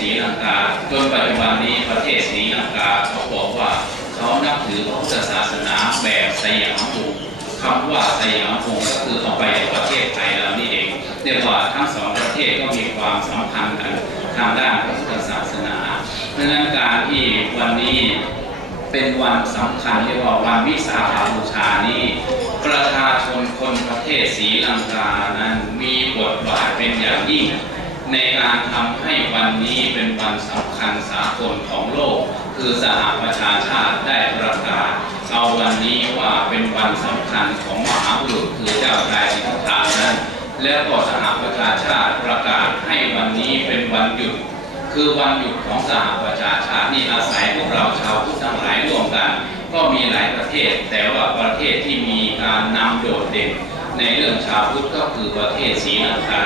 ศรีลังกา จนปัจจุบันนี้ประเทศศรีลังกาเขาบอกว่าเขานับถือพระพุทธศาสนาแบบสยามวงศ์คำว่าสยามวงศ์ก็คือเอาไปจากประเทศไทยเรานี่เองเรียกว่าทั้งสองประเทศก็มีความสัมพันธ์กันทางด้านพระพุทธศาสนาเพราะฉะนั้นการที่วันนี้เป็นวันสำคัญเรียกว่าวันวิสาขบูชานี้ประชาชนคนประเทศศรีลังกานั้นมีบทบาทเป็นอย่างยิ่ง ในการทำให้วันนี้เป็นวันสำคัญสากลของโลก คือสหประชาชาติได้ประกาศเอาวันนี้ว่าเป็นวันสำคัญของมหาบุรุษคือเจ้าชายสิทธัตถานั้น แล้วก็สหประชาชาติประกาศให้วันนี้เป็นวันหยุด คือวันหยุดของสหประชาชาตินี่อาศัยพวกเราชาวพุทธทั้งหลายร่วมกัน ก็มีหลายประเทศ แต่ว่าประเทศที่มีการนำโดดเด่น ในเรื่องชาวพุทธก็คือประเทศศรีลังกา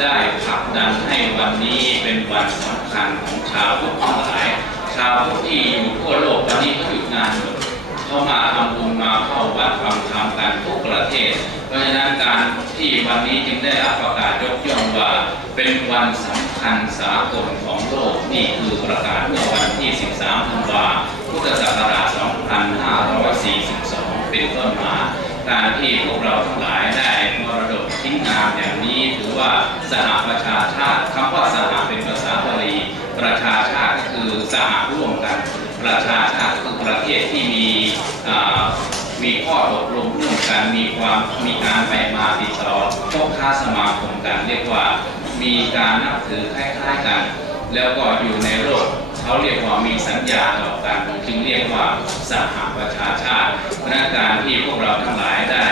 ได้ผลักดันให้วันนี้เป็นวันสำคัญของชาวพุทธทั้งหลาย ชาวพุทธที่อยู่ทั่วโลกวันนี้เขาหยุดงานหมดเข้ามาทำบุญมาเข้าวัดฟังธรรมกันทุกประเทศ เพราะฉะนั้นการที่วันนี้จึงได้รับประกาศยกย่องว่าเป็นวันสำคัญสากลของโลกนี่คือประกาศเมื่อวันที่ 13ธันวาพุทธศักราช2542 เป็นต้นมา การที่พวกเราทั้งหลายได้มรดกทิ้งงานอย่างนี้ถือว่าสหประชาชาติคำว่าสหเป็นภาษาบาลีประชาชาติก็คือสหร่วมกัน ประชาชาติคือประเทศที่มีมีข้อตกลงร่วมกันมีความมีการไปมาติดต่อพบค้าสมาคมกันเรียกว่ามีการนับถือคล้ายๆกัน แล้วก็อยู่ในโลก เขาเรียกว่ามีสัญญาต่อกันจึงเรียกว่าสหประชาชาติพราะฉะนั้นการที่พวกเราทั้งหลายได้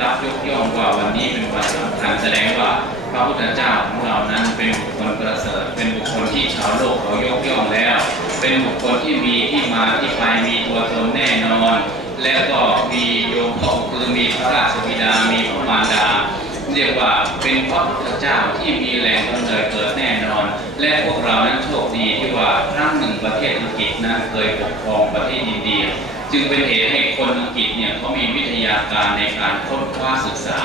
รับยกย่องว่าวันนี้เป็นวันสำคัญแสดงว่าพระพุทธเจ้าของเรานั้นเป็นบุคคลประเสริฐ เป็นบุคคลที่ชาวโลกเขายกย่องแล้ว เป็นบุคคลที่มีที่มาที่ไปมีตัวตนแน่นอน และก็มีโยมพ่อคือมีพระราชบิดา มีพระมารดา เรียกว่าเป็นพระพุทธเจ้าที่มีแหล่งกำเนิดเกิดแน่นอน และพวกเรานั้นโชคดีที่ว่าครั้งหนึ่งประเทศอังกฤษนั้นเคยปกครองประเทศอินเดีย จึงเป็นเหตุให้คนอังกฤษเนี่ยเขามีวิทยาการในการค้นคว้าศึกษา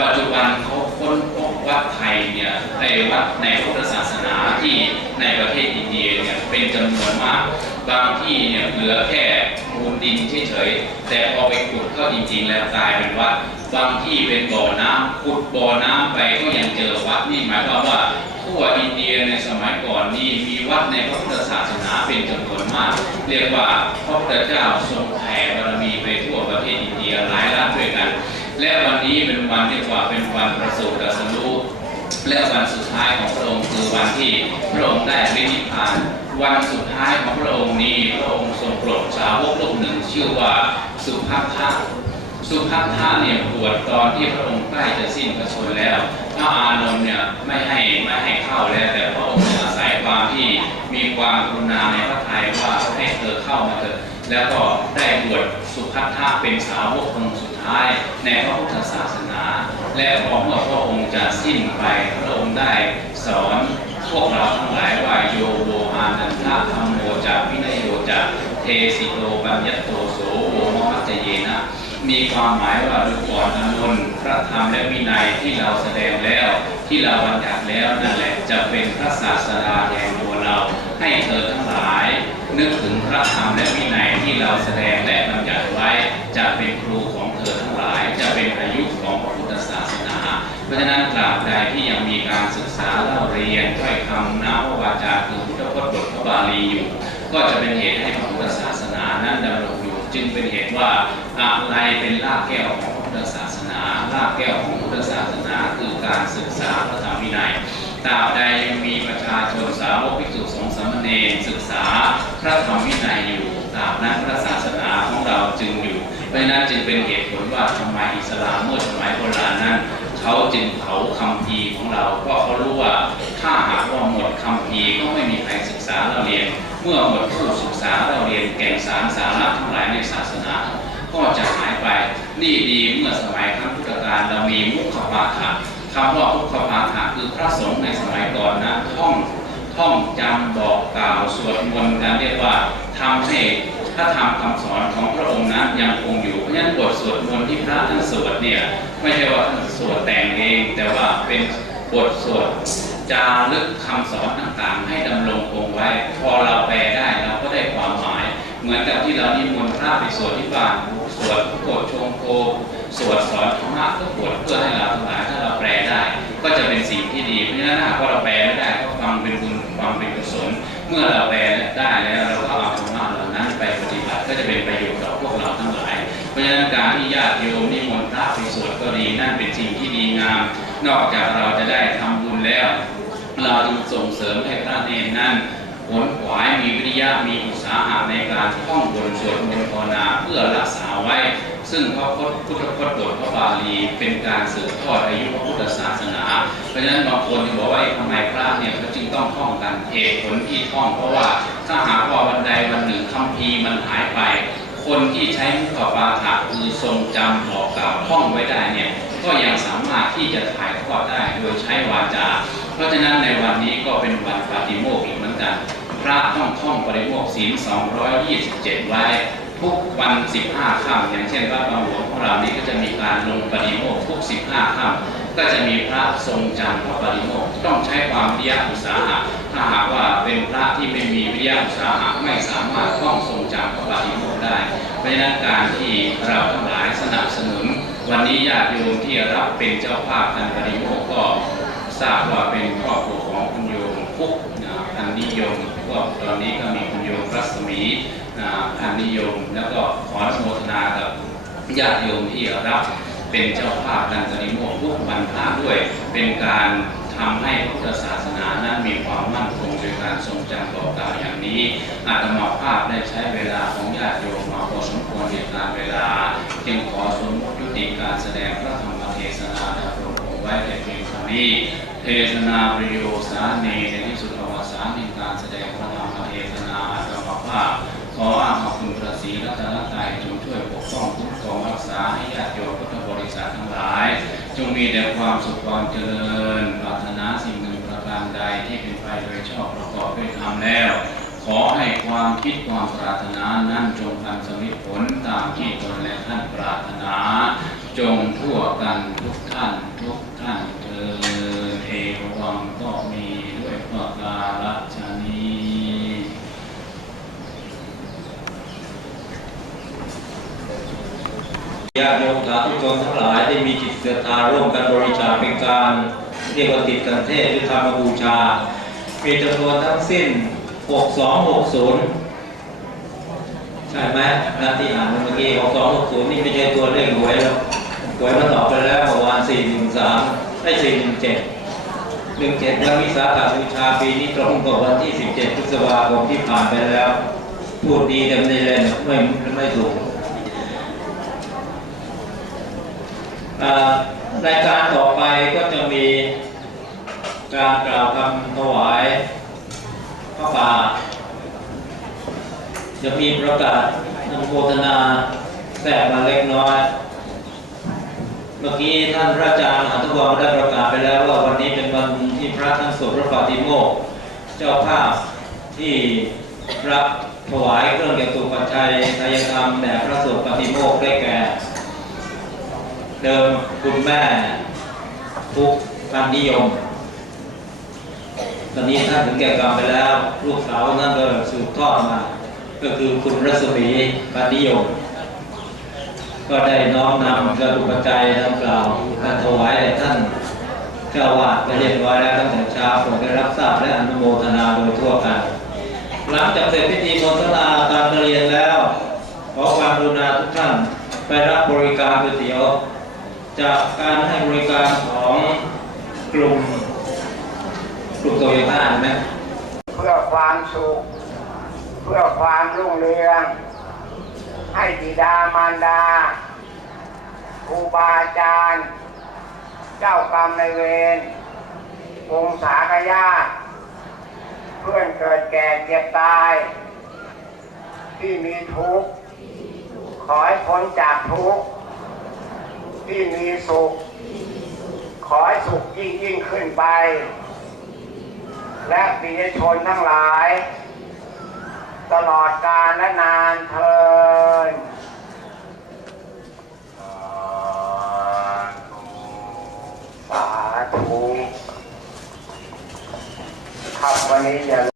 ปัจจุบันเขาค้นพบวัดไทยเนี่ยในวัดในพุทธศาสนาที่ในประเทศอินเดียเนี่ยเป็นจำนวนมากบางที่เนี่ยเหลือแค่มูลดินเฉยๆแต่พอไปขุดเข้าจริงๆ แล้วกลายเป็นวัด บางที่เป็นบ่อน้ำขุดบ่อน้ำไปก็ยังเจอวัดนี่หมายความว่าทั่วอินเดียในสมัยก่อนนี้มีวัดในพระพุทธศาสนาเป็นจำนวนมาก เรียกว่าพระพุทธเจ้าทรงแผ่บารมีไปทั่วประเทศอินเดียหลายรัฐด้วยกัน และวันนี้เป็นวันที่ว่าเป็นวันประสูติตรัสรู้และวันสุดท้ายของพระองค์คือวันที่พระองค์ได้ปรินิพพาน วันสุดท้ายของพระองค์นี้พระองค์ทรงโปรดสาวกรูปหนึ่งชื่อว่าสุภัททะ สุภัททะเนี่ยบวชตอนที่พระองค์ใกล้จะสิ้นพระชนแล้วพระอานนท์เนี่ยไม่ให้ไม่ให้เข้าแล้ว แต่พระองค์อาศัยความที่มีความกรุณาในพระทัยว่าให้เธอเข้ามาเถอะแล้วก็ได้บวชสุภัททะเป็นสาวกองค์สุดท้ายในพระพุทธศาสนา และพอเมื่อพระองค์จะสิ้นไปพระองค์ได้สอนพวกเราทั้งหลายว่าโยโวอานันทะธรรมโมจะวินยโยจะเทสิโตปัญญตโตโสโวมัจจเยนะ มีความหมายว่าดูก่อนอานนพระธรรมและวินัยที่เราแสดงแล้ว ที่เราบัญญัติแล้วนั่นแหละจะเป็นพระศาสดาแห่งตัวเรา ให้เธอทั้งหลาย นึกถึงพระธรรมและวินัยที่เราแสดงและบัญญัติไว้จะเป็นครูของเธอทั้งหลาย จะเป็นอายุของพระพุทธศาสนา เพราะฉะนั้นตราบใดที่ยังมีการศึกษาเล่าเรียนถ้อยคำน้าวาจาคือพุทธพจน์บทพระบาลีอยู่ ก็จะเป็นเหตุให้พระ จึงเป็นเหตุว่าอะไรเป็นรากแก้วของพุทธศาสนารากแก้วของพุทธศาสนาคือการศึกษาพระธรรมวินัยตราบใดยังมีประชาชนสาวกภิกษุสงฆ์สามเณรศึกษาพระธรรมวินัยอยู่ตราบนั้นพระศาสนาของเราจึงอยู่เพราะนั้นจึงเป็นเหตุผลว่าทำไมอิสลามเมื่อสมัยโบราณนั้น เขาจึงเผาคัมภีของเรา เพราะเขารู้ว่าถ้าหากว่าหมดคัมภีก็ไม่มีใครศึกษาเราเรียน เมื่อหมดผู้ศึกษาเราเรียนแก่นสารสาระทั้งหลายในศาสนา ก็จะหายไปนี่ดีเมื่อสมัยครั้งพุทธกาลเรามีมุขปาฐะคำว่ามุขปาฐะคือพระสงฆ์ในสมัยก่อนนะท่องท่องจำบอกกล่าวสวดมนต์กันเรียกว่าทำให้ พระธรรมคำสอนของพระองค์นั้นยังคงอยู่ เพราะฉะนั้นบทสวดมนต์ที่พระท่านสวดเนี่ยไม่ใช่ว่าท่านสวดแต่งเอง แต่ว่าเป็นบทสวดจารึกคำสอนต่างๆ ให้ดำรงคงไว้ พอเราแปลได้เราก็ได้ความหมาย เหมือนกับที่เรานิมนต์พระไปสวดที่บ้านสวดโกดชงโคสวดสอนธรรมะก็บวชเพื่อให้เราทั้งหลายถ้าเราแปลได้ ก็จะเป็นสิ่งที่ดีเพราะฉะนั้นถ้าหากว่าเราแปลไม่ได้ก็ฟังเป็นบุญฟังเป็นกุศลเมื่อเราแปลได้แล้ว ก็จะเป็นประโยชน์ต่อพวกเราทั้งหลาย เพราะฉะนั้นการที่ญาติโยมนิมนต์พระไปสวดก็ดีนั่นเป็นสิ่งที่ดีงาม นอกจากเราจะได้ทำบุญแล้ว เราจึงส่งเสริมให้พระเนรนั้นขวนขวายมีวิริยะมีอุตสาหะในการท่องบนสวดมนต์ภาวนาเพื่อรักษาไว้ ซึ่งพระพุทธพจน์บทพระบาลีเป็นการสืบทอดอายุพระพุทธศาสนา เพราะฉะนั้นบางคนจะบอกว่าเอ๊ะทำไมพระเนี่ยเขาจึงต้องท่องกันเหตุผลที่ท่องเพราะว่าถ้าหากว่าวันใดวันหนึ่งคัมภีร์มันหายไป คนที่ใช้มุขปาฐะคือทรงจำบอกกล่าวท่องไว้ได้เนี่ยก็ยังสามารถที่จะถ่ายทอดได้โดยใช้วาจา เพราะฉะนั้นในวันนี้ก็เป็นวันปาติโมกข์อีกเหมือนกัน พระต้องท่องปริโมกศีล227 ไว้ ทุกวัน15ค่ำอย่างเช่นพระบางหลวงของเรานี้ก็จะมีการลงปริโมกทุก15ค่ำก็จะมีพระทรงจำพระปริโมกต้องใช้ความวิริยะอุตสาหะถ้าหากว่าเป็นพระที่ไม่มีวิริยะอุตสาหะไม่สามารถท่องทรงจำพระปริโมกได้เพราะฉะนั้นการที่เราทั้งหลายสนับสนุน วันนี้ญาติโยมที่รับเป็นเจ้าภาพการปริโมกก็ทราบว่าเป็นครอบครัวของคุณโยมพุกนะพันนิยมก็ตอนนี้ก็มีคุณโยมรัศมี นะพันนิยม แล้วก็ขออนุโมทนากับญาติโยมที่รับเป็นเจ้าภาพการปริโมทุกวันพระด้วย เป็นการทำให้พุทธศาสนานั้นมีความมั่นคงโดยการทรงจำบอกกล่าวอย่างนี้อาตมาภาพได้ใช้เวลาของญาติโยมมาพอสมควรในการเวลา จึงขอสมมติยุติการแสดงพระธรรมเทศนาดำรงคงไว้แต่เพียงเท่านี้เทศนาประโยชน์สานีในที่สุดอวสานในการแสดงพระธรรมเทศนาอาตมาภาพ ออางขอบคุณพระศรีรัตนตรัยจงช่วยปกป้องคุ้มครองรักษาให้ญาติโยมพุทธบริษัททั้งหลาย จงมีแต่ความสุขความเจริญปรารถนาสิ่งหนึ่งประการใดที่เป็นไปโดยชอบประกอบด้วยธรรมแล้ว ขอให้ความคิดความปรารถนานั้นจงพันสำเร็จผลตามที่ตนและท่านปรารถนา จงทั่วกันทุกท่านทุกท่านเถิดเอวังก็มีด้วยประการฉนี้ ญาติโยมสาธุชนทั้งหลายได้มีจิตศรัทธาร่วมกันบริจาคเป็นการเรียกว่าติดกันเทศหรือธรรมบูชา มีจำนวนทั้งสิ้น 6260 ใช่ไหมนะที่อ่านเมื่อกี้ 6260 นี่ไม่ใช่ตัวเลขหวยแล้วหวยมันออกไปแล้วเมื่อวาน 413 ได้ 417 17แล้ววิสาขบูชาปีนี้ตรงกับวันที่ 17 พฤษภาคมที่ผ่านไปแล้ว พูดดีแต่ไม่ได้เล่นไม่ไม่ถูก อ่า รายการต่อไปก็จะมีการกล่าวคำถวายพระป่า จะมีประกาศนำโฆษณาแทรกมาเล็กน้อย เมื่อกี้ท่านพระอาจารย์หาทุกวังได้ประกาศไปแล้วว่าวันนี้เป็นวันที่พระท่านสวดพระปาติโมกเจ้าภาพที่รับถวายเครื่องเกี่ยวกับปัจจัยทายธรรมแด่พระสวดปาติโมกได้แก่ เดิมคุณแม่ทุกพันนิยม ตอนนี้ท่านถึงแก่กรรมไปแล้ว ลูกสาวนั่นก็สืบทอดมา ก็คือคุณรัศมีพันนิยม ก็ได้น้อมนำกระดูกปัจจัยดังกล่าวมาถวายแด่ท่านเจ้าวาดไปเรียบร้อยแล้วตั้งแต่เช้าผมได้รับทราบและอนุโมทนาโดยทั่วกันหลังจากเสร็จพิธีโฆษณาการเรียนแล้ว ขอความกรุณาทุกท่านไปรับบริการก๋วยเตี๋ยว จากการให้บริการของกลุ่มกลุ่มโตโยต้าไหมเพื่อความสุข เพื่อความรุ่งเรือง ให้บิดามารดาครูบาอาจารย์ เจ้ากรรมนายเวรวงศาคญาติเพื่อนเกิดแก่เจ็บตาย ที่มีทุกข์ขอให้พ้นจากทุกข์ ที่มีสุข ขอให้สุขยิ่งยิ่งขึ้นไป และปิยชนทั้งหลาย ตลอดกาลและนานเทินสาธุครับวันนี้อย่า